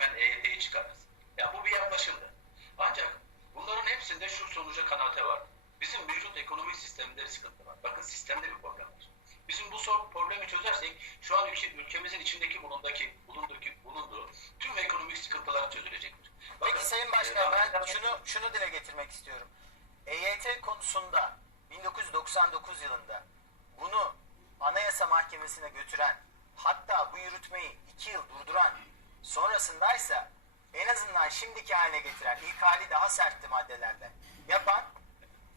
hemen EYT'yi çıkarırız. Ya bu bir yaklaşımdı. Ancak bunların hepsinde şu sonuca kanaate var. Bizim mevcut ekonomik sisteminde bir sıkıntı var. Bakın sistemde bir problem var. Bizim bu sor- problemi çözersek şu an ülke, ülkemizin içindeki bulundaki, bulunduğu, bulunduğu tüm ekonomik sıkıntılar çözülecektir. Bakın, Peki Sayın e, Başkan ben Rahmetli- şunu şunu dile getirmek istiyorum. EYT konusunda 1999 yılında bunu Anayasa Mahkemesi'ne götüren hatta bu yürütmeyi iki yıl durduran sonrasındaysa en azından şimdiki haline getiren ilk hali daha sertti maddelerle yapan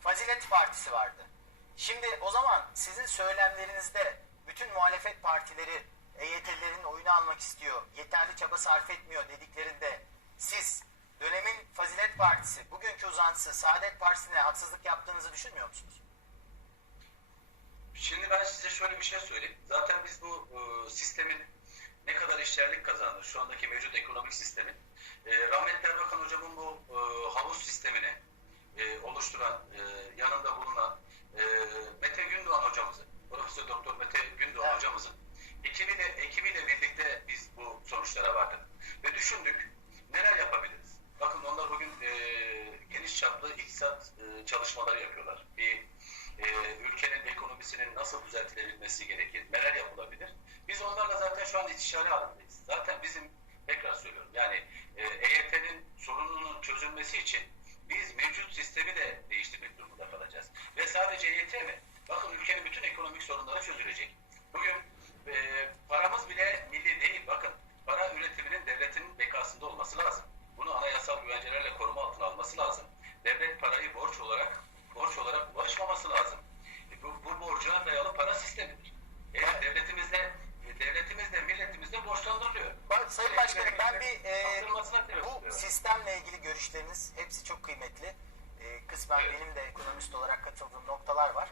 Fazilet Partisi vardı. Şimdi o zaman sizin söylemlerinizde bütün muhalefet partileri EYT'lerin oyunu almak istiyor, yeterli çaba sarf etmiyor dediklerinde siz dönemin Fazilet Partisi, bugünkü uzantısı Saadet Partisi'ne haksızlık yaptığınızı düşünmüyor musunuz? Şimdi ben size şöyle bir şey söyleyeyim. Zaten biz bu e, sistemin ne kadar işlerlik kazandı, şu andaki mevcut ekonomik sistemin, e, rahmetli Erbakan hocamın bu e, havuz sistemini e, oluşturan, e, yanında bulunan e, Mete Gündoğan hocamızın, Profesör Doktor Mete Gündoğan Evet. hocamızın ekibiyle, ekibiyle birlikte biz bu sonuçlara vardık. Ve düşündük, neler yapabiliriz? Bakın onlar bugün e, geniş çaplı iktisat e, çalışmaları yapıyorlar. Bir e, ülkenin ekonomisinin nasıl düzeltilebilmesi gerekir, neler yapılabilir? Şu an istişare halindayız. Zaten bizim, tekrar söylüyorum, yani e, EYT'nin sorununun çözülmesi için biz mevcut sistemi de değiştirmek durumunda kalacağız. Ve sadece EYT mi? Bakın ülkenin bütün ekonomik sorunları çözülecek. Başkanım ben bir e, bu sistemle ilgili görüşleriniz hepsi çok kıymetli. E, kısmen Evet. benim de ekonomist olarak katıldığım noktalar var.